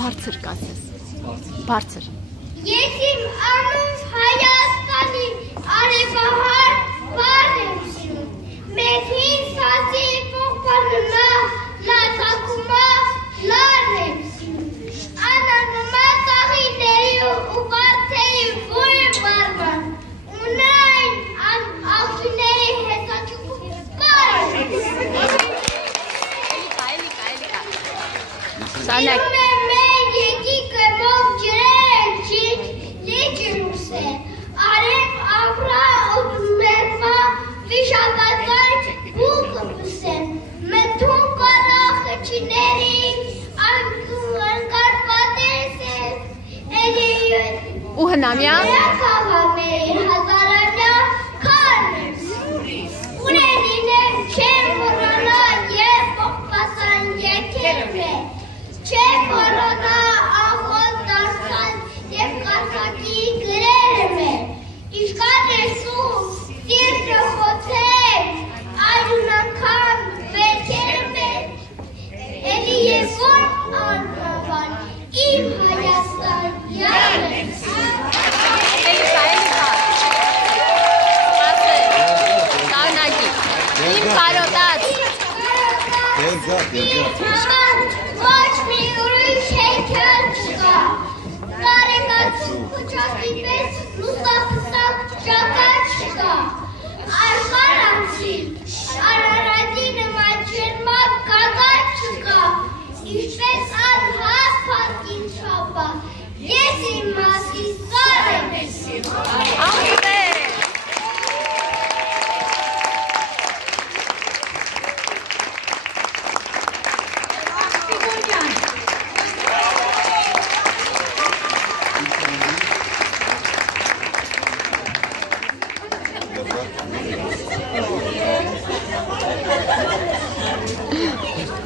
բարձր կասես։ Բարձր։ Ես իմ անունս Հայաստանի արևահար բան եմ սիրում, մեր հին սազի փոխպաննա լացակումա լարն եմ սիրում, անանմա ծաղիների ու վարդերի վույր վարման, ու նրան աղջիների հեսաչուկում կար եմ սիրում։ Շանակ։ Արև ապրա ու մերվա վիշապազար բուլկը են, մթուն կարախը չիների, անկար պատես են, ու հնամյա։ Կավաների հազարանյա կարնես, ունենին եմ չեմ որոնա և պողպասան եկերմ է, չեմ որոնա աղոտ դարսան և կարկակի գրերմ է, Իշկան եսում, սիրտը խոցեմ, այլուն անգամ վերքերմ է, էլի ես որ անվան, իմ Հայաստան յան եմ սիրում։ Շարունակի, իմ կարոտած։ Դերգա։